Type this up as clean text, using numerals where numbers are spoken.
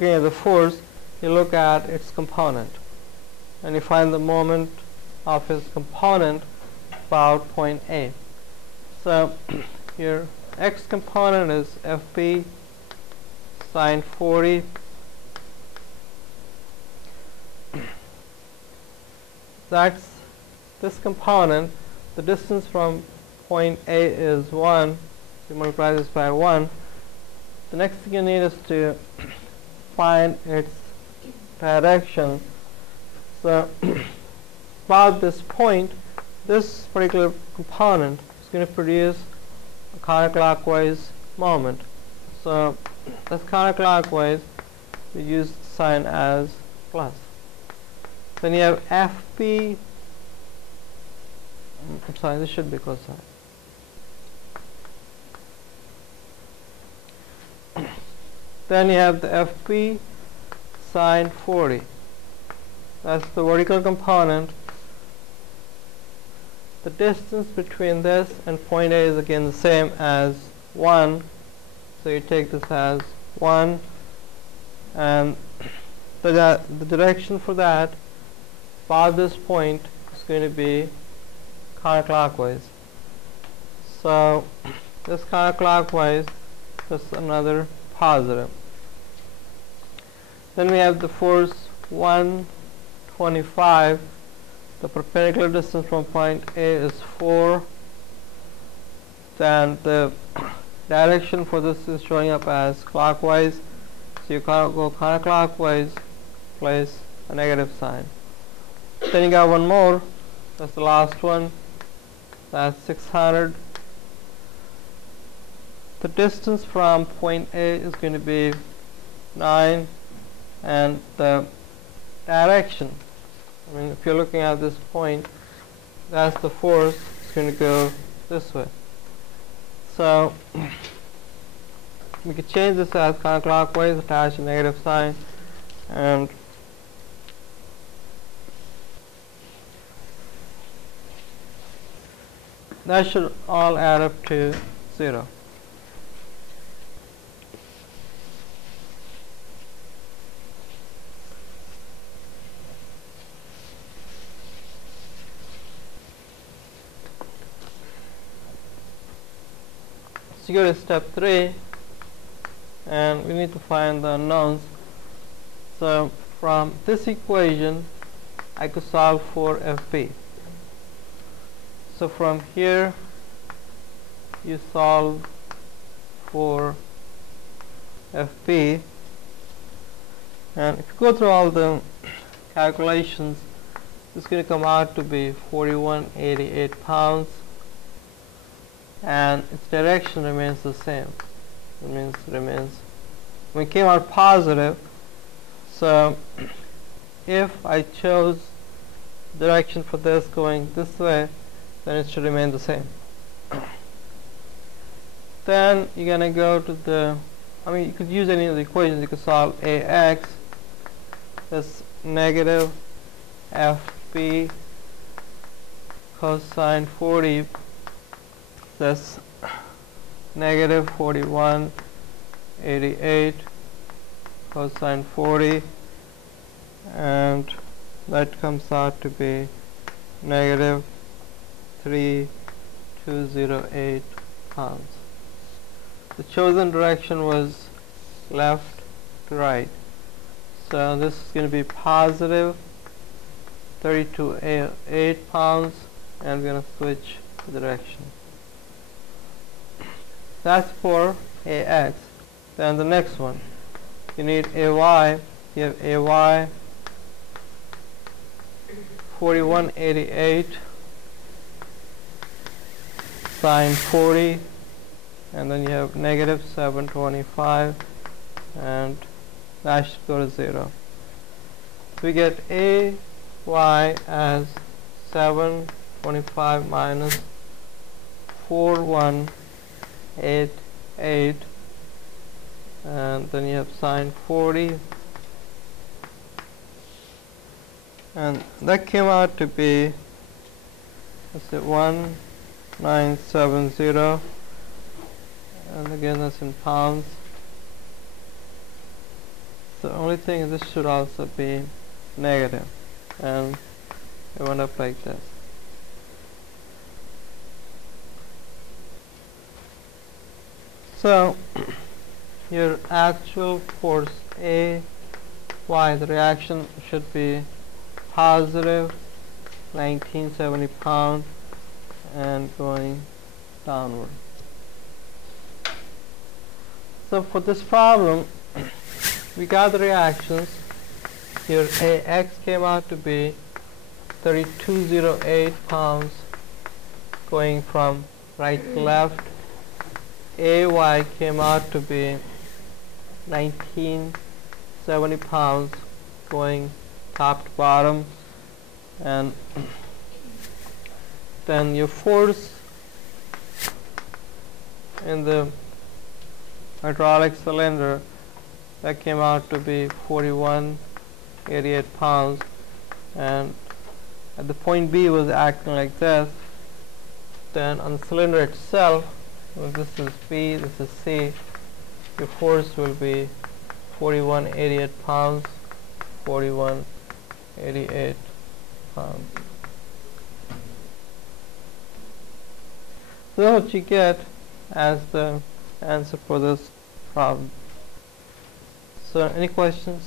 looking at the force, you look at its component, and you find the moment of its component about point A. So your x component is Fp sine 40 that's this component. The distance from point A is 1. You multiply this by 1. The next thing you need is to find its direction. So about this point, this particular component is going to produce a counterclockwise moment. So that's counterclockwise. We use the sign as plus. Then you have Fp. I'm sorry, this should be cosine. Then you have the Fp sine 40. That's the vertical component. The distance between this and point A is again the same as 1. So you take this as 1, and the direction for that about this point is going to be counterclockwise. So this counterclockwise is another positive. Then we have the force 125. The perpendicular distance from point A is 4. Then the direction for this is showing up as clockwise. So you go counterclockwise, place a negative sign. Then you got one more. That's the last one. That's 600. The distance from point A is going to be 9, and the direction, I mean, if you're looking at this point, that's the force. It's going to go this way. So we could change this as counterclockwise, attach a negative sign, and that should all add up to 0. So you go to step 3, and we need to find the unknowns. So from this equation, I could solve for Fp. So from here, you solve for Fp, and if you go through all the calculations, it's going to come out to be 4188 pounds, and its direction remains the same. It means when it came out positive. So if I chose direction for this going this way, then it should remain the same. Then you're going to go to the, I mean, you could use any of the equations. You could solve Ax, that's negative Fp cosine 40, that's negative 4188 cosine 40, and that comes out to be negative 3208 pounds. The chosen direction was left to right. So this is going to be positive 3208 pounds, and we're going to switch the direction. That's for Ax. Then the next one, you need Ay. You have Ay 4188 sine 40, and then you have negative 725, and that should go to 0. We get Ay as 725 minus 4188, and then you have sine 40, and that came out to be, let's say, 1970, and again that's in pounds. the only thing is this should also be negative, and it went up like this. So your actual force A Y, the reaction should be positive 1970 pounds and going downward. So for this problem, we got the reactions. Here AX came out to be 3208 pounds going from right to left. AY came out to be 1970 pounds going top to bottom, and then your force in the hydraulic cylinder, that came out to be 4188 pounds, and at the point B was acting like this. Then on the cylinder itself, well, this is B, this is C, your force will be 4188 pounds, 4188 pounds. So that's what you get as the answer for this problem. So any questions?